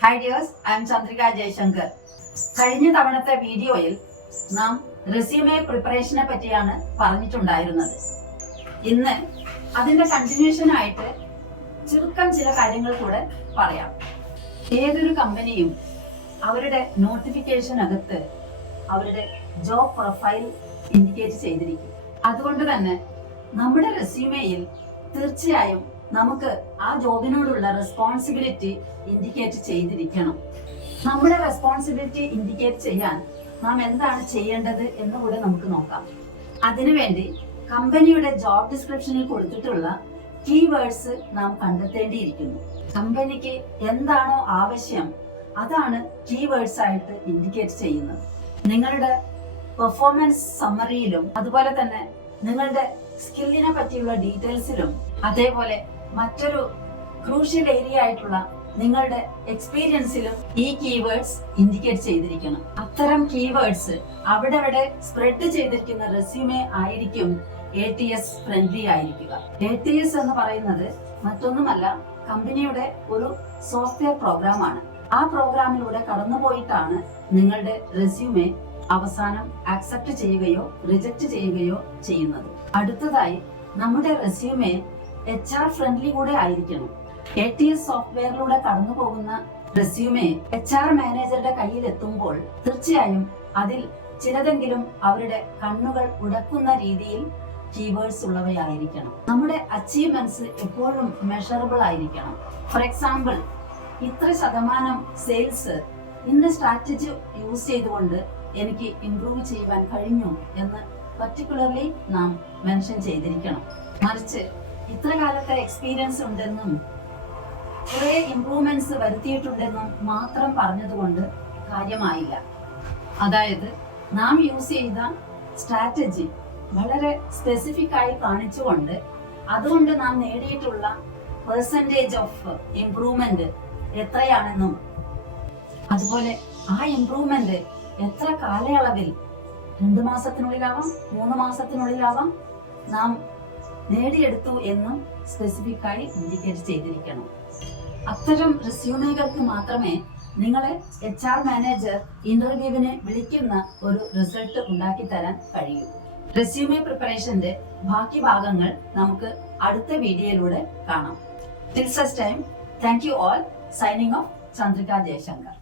Hi dears, I am Chandrika Jayashankar. കഴിഞ്ഞ തവണത്തെ വീഡിയോയിൽ നാം റെസ്യൂമെ പ്രിപ്പറേഷനെ പറ്റിയാണ് പറഞ്ഞിട്ടുണ്ടായിരുന്നത്. ഇന്ന് അതിന്റെ കണ്ടിന്യൂഷൻ ആയിട്ട് ചുരുക്കം ചില കാര്യങ്ങൾ കൂടെ പറയാം. ഏതൊരു കമ്പനിയും അവരുടെ നോട്ടിഫിക്കേഷനകത്ത് അവരുടെ ജോബ് പ്രൊഫൈൽ ഇൻഡിക്കേറ്റ് ചെയ്തിരിക്കും. അതുകൊണ്ട് തന്നെ നമ്മുടെ റെസ്യൂമെയിൽ തീർച്ചയായും നമുക്ക് ആ ജോബിനോടുള്ള റെസ്പോൺസിബിലിറ്റി ഇൻഡിക്കേറ്റ് ചെയ്തിരിക്കണം. നമ്മുടെ റെസ്പോൺസിബിലിറ്റി ഇൻഡിക്കേറ്റ് ചെയ്യാൻ നാം എന്താണ് ചെയ്യേണ്ടത് എന്ന് കൂടെ നമുക്ക് നോക്കാം. അതിനുവേണ്ടി കമ്പനിയുടെ ജോബ് ഡിസ്ക്രിപ്ഷനിൽ കൊടുത്തിട്ടുള്ള കീവേഡ്സ് നാം കണ്ടെത്തേണ്ടിയിരിക്കുന്നു. കമ്പനിക്ക് എന്താണോ ആവശ്യം അതാണ് കീവേഡ്സ് ആയിട്ട് ഇൻഡിക്കേറ്റ് ചെയ്യുന്നത്. നിങ്ങളുടെ പെർഫോമൻസ് സമ്മറിയിലും അതുപോലെ തന്നെ നിങ്ങളുടെ സ്കില്ലിനെ പറ്റിയുള്ള ഡീറ്റെയിൽസിലും അതേപോലെ മറ്റൊരു ക്രൂഷ്യൽ ഏരിയ ആയിട്ടുള്ള നിങ്ങളുടെ എക്സ്പീരിയൻസിലും ഈ കീവേഡ്സ് ഇൻഡിക്കേറ്റ് ചെയ്തിരിക്കണം. അത്തരം കീവേഡ്സ് അവിടെ സ്പ്രെഡ് ചെയ്തിരിക്കുന്ന റെസ്യൂമെ ആയിരിക്കും ATS ഫ്രണ്ട്ലി ആയിരിക്കുക. ATS എന്ന് പറയുന്നത് മറ്റൊന്നുമല്ല, കമ്പനിയുടെ ഒരു സോഫ്റ്റ്വെയർ പ്രോഗ്രാം ആണ്. ആ പ്രോഗ്രാമിലൂടെ കടന്നുപോയിട്ടാണ് നിങ്ങളുടെ റെസ്യൂമെ അവസാനം ആക്സെപ്റ്റ് ചെയ്യുകയോ റിജക്ട് ചെയ്യുകയോ ചെയ്യുന്നത്. അടുത്തതായി നമ്മുടെ റെസ്യൂമെ HR ഫ്രണ്ട്ലി കൂടെ ആയിരിക്കണം. ATS സോഫ്റ്റ്വെയറിലൂടെ കടന്നു പോകുന്ന റെസ്യൂമെ HR മാനേജറുടെ കയ്യിൽ എത്തുമ്പോൾ തീർച്ചയായും അതിൽ ചിലതെങ്കിലും അവരുടെ കണ്ണുകൾ ഉടക്കുന്ന രീതിയിൽ കീവേഡ്സ് ഉള്ളവയായിരിക്കണം. നമ്മുടെ അച്ചീവ്മെന്റ്സ് എപ്പോഴും മെഷറബിൾ ആയിരിക്കണം. ഫോർ എക്സാമ്പിൾ, ഇത്ര ശതമാനം സെയിൽസ് ഇന്ന സ്ട്രാറ്റജി യൂസ് ചെയ്തുകൊണ്ട് എനിക്ക് ഇംപ്രൂവ് ചെയ്യുവാൻ കഴിഞ്ഞു എന്ന് പർട്ടിക്കുലർലി നാം മെൻഷൻ ചെയ്തിരിക്കണം. മറിച്ച് ഇത്ര കാലത്തെ എക്സ്പീരിയൻസ് ഉണ്ടെന്നും കുറെ ഇംപ്രൂവ്മെന്റ്സ് വരുത്തിയിട്ടുണ്ടെന്നും മാത്രം പറഞ്ഞതുകൊണ്ട് കാര്യമായില്ല. അതായത് നാം യൂസ് ചെയ്ത സ്ട്രാറ്റജി വളരെ സ്പെസിഫിക് ആയി കാണിച്ചുകൊണ്ട് അതുകൊണ്ട് നാം നേടിയിട്ടുള്ള പെർസെൻറ്റേജ് ഓഫ് ഇംപ്രൂവ്മെന്റ് എത്രയാണെന്നും അതുപോലെ ആ ഇംപ്രൂവ്മെന്റ് എത്ര കാലയളവിൽ 2 മാസത്തിനുള്ളിലാവാം 3 മാസത്തിനുള്ളിലാവാം നാം നേടിയെടുത്തു എന്നും സ്പെസിഫിക് ആയി ഇൻഡിക്കേറ്റ് ചെയ്തിരിക്കണം. അത്തരം റെസ്യൂമേകൾക്ക് മാത്രമേ നിങ്ങളെ HR മാനേജർ ഇന്റർവ്യൂവിന് വിളിക്കുന്ന ഒരു റിസൾട്ട് ഉണ്ടാക്കി തരാൻ കഴിയൂ. റെസ്യൂമെ പ്രിപ്പറേഷന്റെ ബാക്കി ഭാഗങ്ങൾ നമുക്ക് അടുത്ത വീഡിയോയിലൂടെ കാണാം. Till such time, thank you all. Signing off, Chandrika Jaishankar.